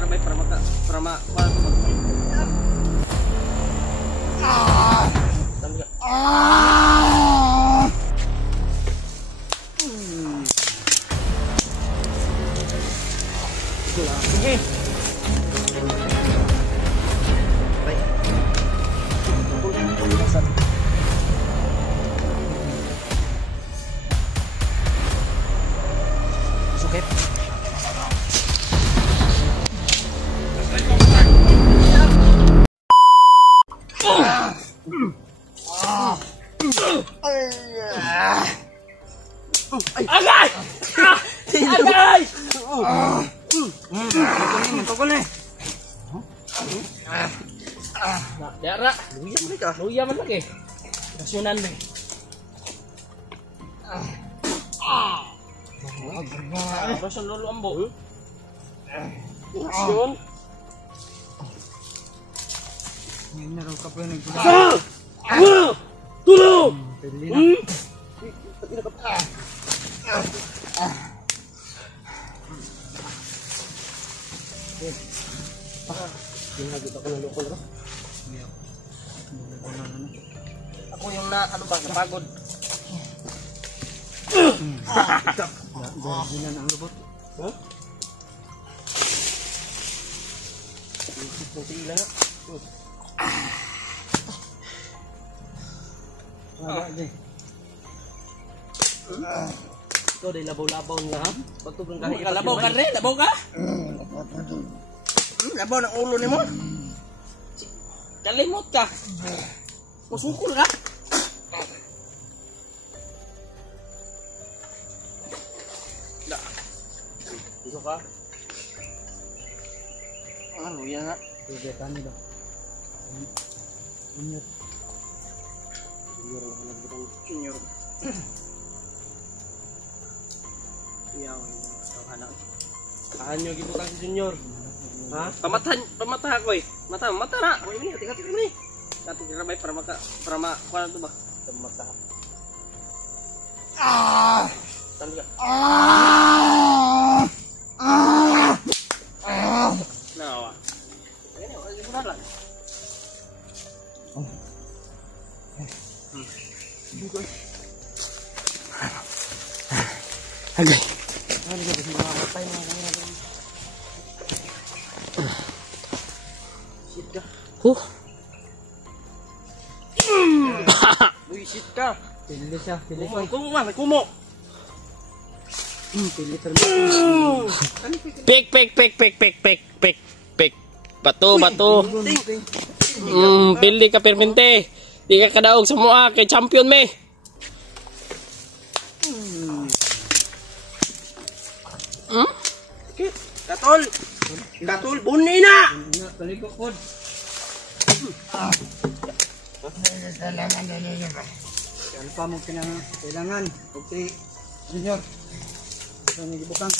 Ramai para Agay! Agay! Dara, luya man lagi. Kasunan ni. Rasul lolo ambo. Action. Ini raw kape ng Tulong! Ako yung napagod. Ginan ang lubot. Huh? Sila na. Ito day labaw-labaw nga ha. Pagtubong ka. Labaw ka rin? Labaw ka? Labaw ng ulo ni mo? Kalimot ka. Masukol ka? Dito ka? Ano yan nga? Pwede ka nila. Junior. Iyaw, anak. Kahanyo gibutang si Junior. Ha? Pamatahan ko eh. Mata na. Oy, ini hati-hati ni. Satu ramai para kuan tu ba? Mata. Tanda. Nawa. Ini orang benar lah. Agay. Ano ba kasi mamatay mga kanina. Shit ka. Uy, shit ka. Pili siya. Pili ko. Kumo. Pili terus. Pik. Bato. Pili ka permente. Di ka kadaog sa mua kay champion me. Katol, bunyi na. Kalikot pod. Ano pa mo kailangan? Okay, Junior. Ito ni dibukang.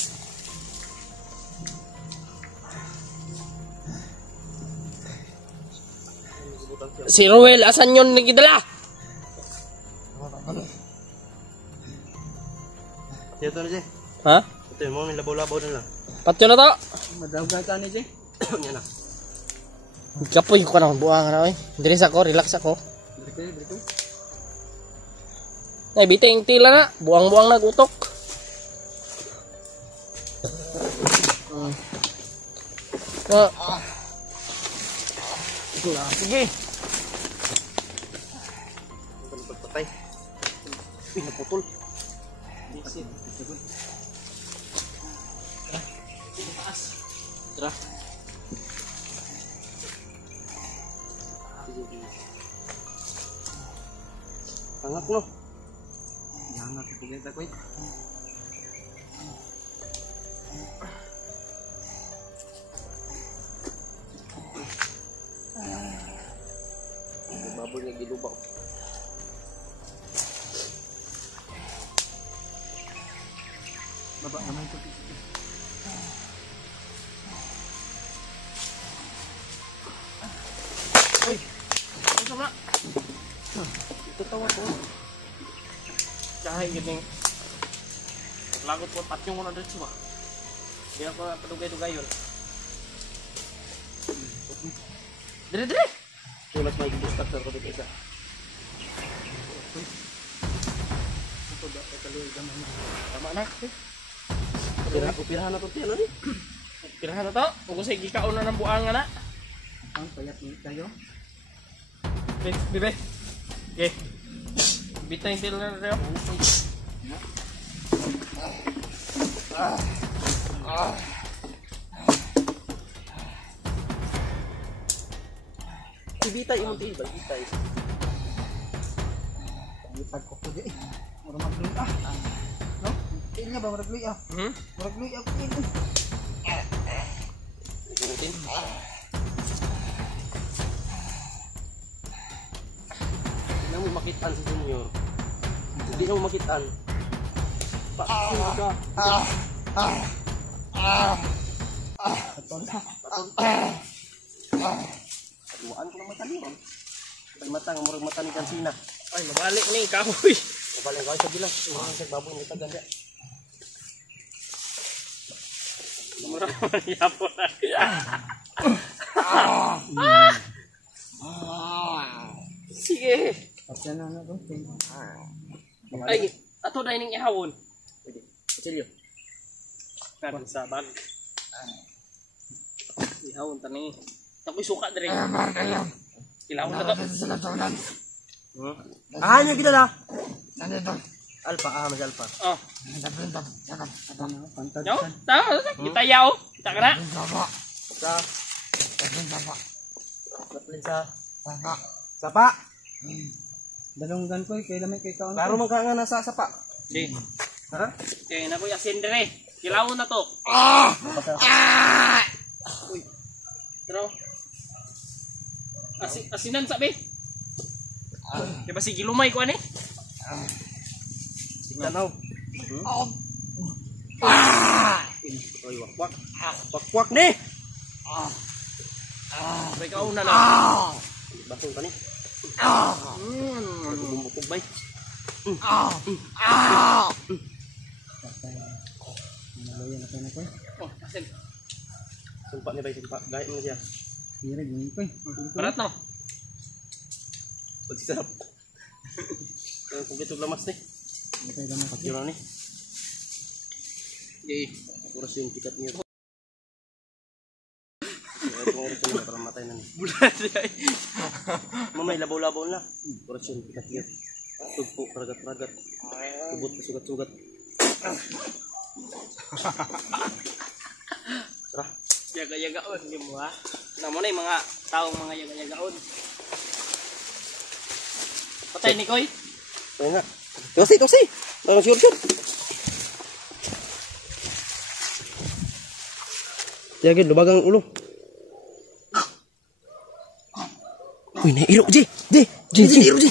Si Ruel asan yun nagidala? Ito na siya. Ha? Ito yung mga labaw-labaw na lang. Patyo na to. Madawga ka ni Jay. Yan na. Kapoy ko na buang na oy. Diris ako, relax ako. Berito. Ay biting tila na, buang-buang nagutok. Sige. Pagpatay. Pinaputol. Bisit. Tara. Angak no. Jangan kita ko. Baboy nga gilubaw. Baba naman ito. Uy! Ano sama? Ito tawa ko. Kahit giting lagot ko patyong ko na dito ba? Hindi ako padugay-dugay yun. Dire! Kaya mas may instructor ko dito isa. Tama na. Pirahan na ito tiyan, ano? Pirahan na ito. Kung gusto gikaon na ng buangan na. Ang payat ni kayo. Bebe. Okay. Bitay yung tilo na rin. Ibitay yung munti. Ibitay. Itag ko po di. Mura magluy ah. No? Tiin nga ba maragluy ah? Maragluy ako tiin. Ibutin. Hindi mo makitaan si Junior. Hindi mo makitaan. Paksin ka. Tuwaan ko ng mata niyo. Ay mata nga murag mata ni Kansina. Ay mabalik ni kahoy. Mabalik kahoy sa bilang. Murag sa baboy ni Tagandya. Murag yapo na. Sige. Tapos na na doon. Ay, ato na ining ihawon. Pwede. Kutsilyo. Karon sa bag. Ihawon tani. Tapos suka dire. Ilawon na to. Ah, nyo kita na. Alpha, mas alpha. Oh. Pantad. Yo, ta, kita yaw. Kita kana. Sa. Laplin sa. Sapa. Dalunggan ko kay lamay kay kaon. Klaro man ka nga nasa sapa. Di. Ha? Kaya na ko yasin dire. Ilawon na to. Uy. Pero asinan sabi. Di ba sige lumay ko ani? Tanaw. Oy, wakwak. Wakwak ni. Bay ka una na. Basong ka ni. Bumukog bay. Malayan na kayo na ko. Oh, asin. Sumpa ni bay, sumpa. Gaya mo na siya. Hira gini ko. Parat no. Pagsisarap. Ang kugit og lamas ni. Patay lang ako. Pagyo ni. Di, oras yung tikat niyo. Ito oras yung para matay na ni. Bulan siya. Mamay labaw-labaw na. Oras yung tikat niyo. Tugpo, ragat-ragat. Tubot, sugat-sugat. Tara. Yaga-yagaon, hindi mo ha? Namo na yung mga taong mga yaga-yagaon. Patay ni Koy. Ayun nga. Tosi. Parang sure. Yagin, lubag ang ulo. Uy, nairo, Ji. Nairo, Ji.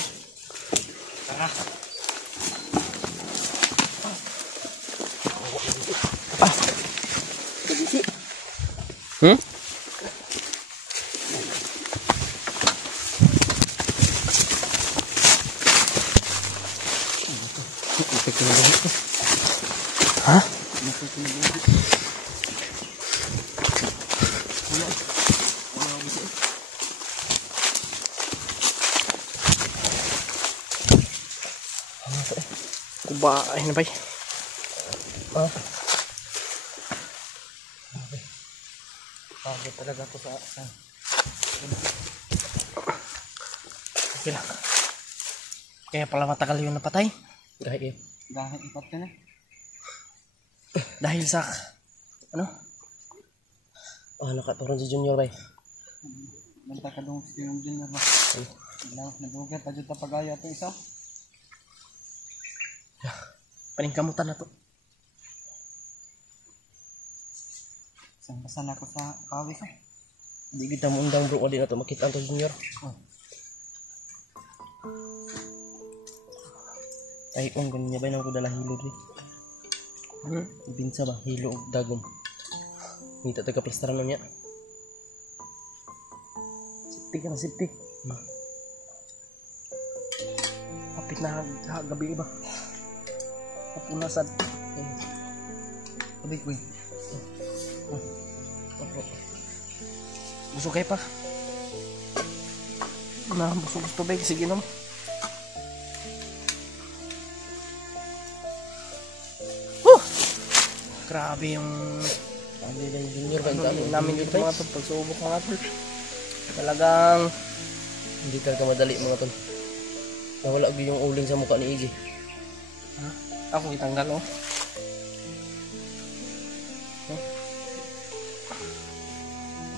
Hah? Kubain na ba? Pagod talaga to sa Okay lang. Kaya pala matagal yung napatay. Dahil ipat ka na. Dahil sa ano? Nakaturon si Junior bay. Banta ka doon si yung Junior ba? Nadugat pa dyan pagaya ito isa. Paningkamutan na to. Isang basan ako sa pawis eh. Hindi kita mo undang bro. Di na to makita ang to Junior. Ay, ganun niya ba nang ko dala hilo rin? Binsa ba? Hilo o dagom. Nita taga plastaran na niya. Sipti ka na, sipti. Kapit na gabi ba? Kapunasad. Sabi ko eh. Busog kayo pa. Na, busog tubig. Sige naman. Grabe yung Junior kan namin dito mga tol. Pagsubok mga tol. Talagang hindi talaga madali mga tol. Nawala yung uling sa mukha ni Iggy. ako itanggal oh.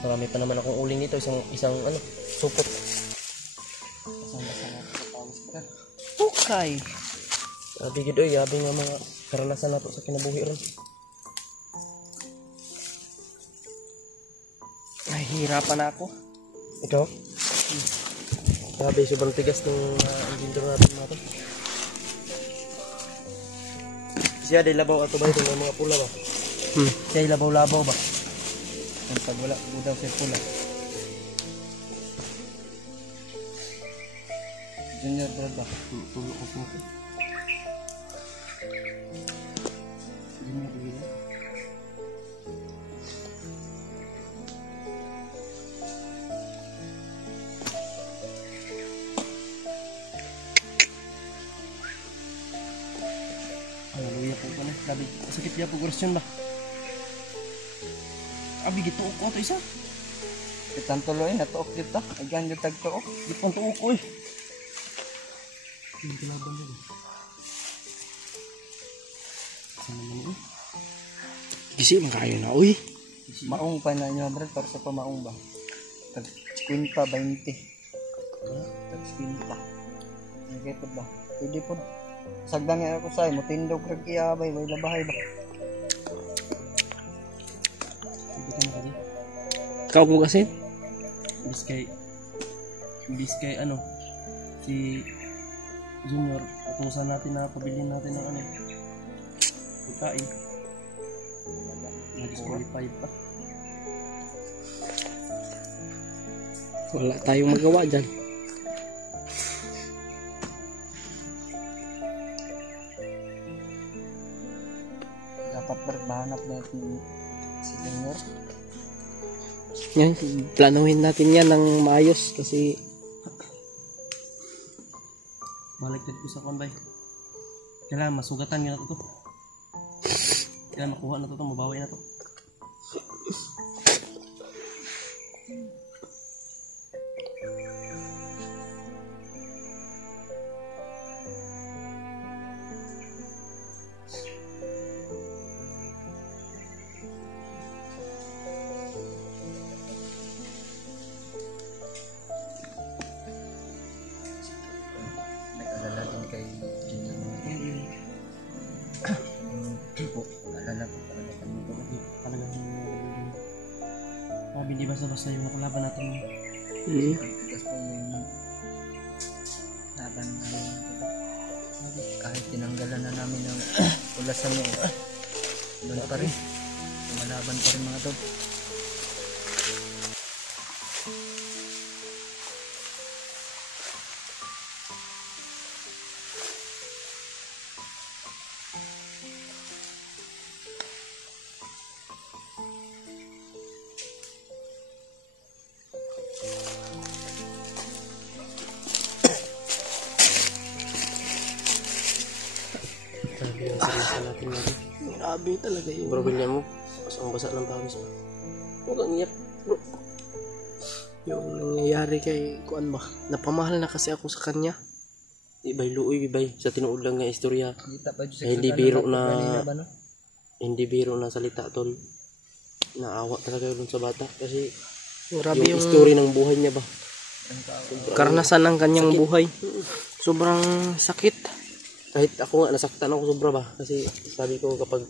Marami pa naman akong uling dito, isang ano, supot. Okay. Sabi gid oy, yabi nga mga karanasan nato sa kinabuhi ron. Nahihirapan na ako. Ikaw? Sabi sobrang tigas ng injindro natin mga tol. Siya day labaw ato ba ito ng mga pula ba? Siya labaw-labaw ba? Kung pag wala daw siya pula. Junior brad ba? Tulog ko po. Junior brad. Hallelujah po pala. Sabi, sakit niya po kurasyon ba? Abi, gito ko ito isa. Kitang tuloy na tuok dito. Agan yung tagtuok. Di pang tuok ko eh. Hindi kalaban din. Gisi, makayo na. Uy. Maong pa na nyo brad. Para sa pamaong ba? Tag 50, 20. Tag 50. Nagay po ba? Pwede po. Sagdan nga ako sa'yo. Mutindog rag iyabay. May labahay ba? Ikaw po kasi? Imbis kay ano, si Junior, utusan natin na pabilin natin ng ano, pagkain. Nag-disqualified pa. Wala tayong magawa dyan. Dapat berbahanap natin si Junior. Yan, planuhin natin yan ng maayos kasi Baliktad ko sa konbay. Kailangan masugatan nga na ito. Kailangan makuha na ito, mabawi na ito. Nag-alala din kay Junior. Po, alala po talaga kami po. Talagang sabi, di basta-basta yung nakalaban natin. Tigas po yung laban namin. Kahit tinanggalan na namin ng ulasan mo, doon pa rin. Lumalaban pa rin mga to. Sabi yung seryoso natin natin. grabe talaga yun. Bro, ganyan mo. Basang-basa ng pawis pa. Huwag kang iyak, bro. Yung nangyayari kay Kuan ba? Napamahal na kasi ako sa kanya. Ibay luoy, ibay. Sa tinuod lang nga istorya. Kita pa dyan Hindi biro na ba, no? hindi biro na salita, tol. Naawa talaga yun sa bata. Kasi Grabe yung yung story ng buhay niya ba? karanasan ng kanyang buhay. Sobrang sakit. Kahit ako nga, nasaktan ako sobra ba? Kasi sabi ko kapag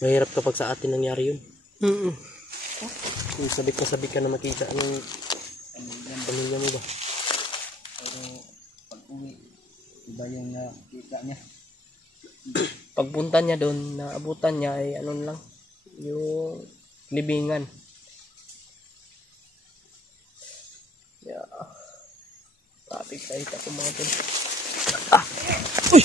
mahirap kapag sa atin nangyari yun. Kung sabik ka na makita ng pamilya mo ba? Pero pag uwi, iba yung nakita niya. Pagpunta niya doon, naabutan niya ay ano lang, yung libingan. Yeah. Grabe kahit ako mga tol. Uy!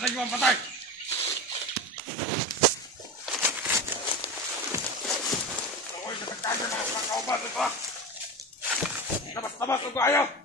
Lagi mo patay! Ako'y nasagkano na ang mga kauban ito. Labas-labas ang ayaw!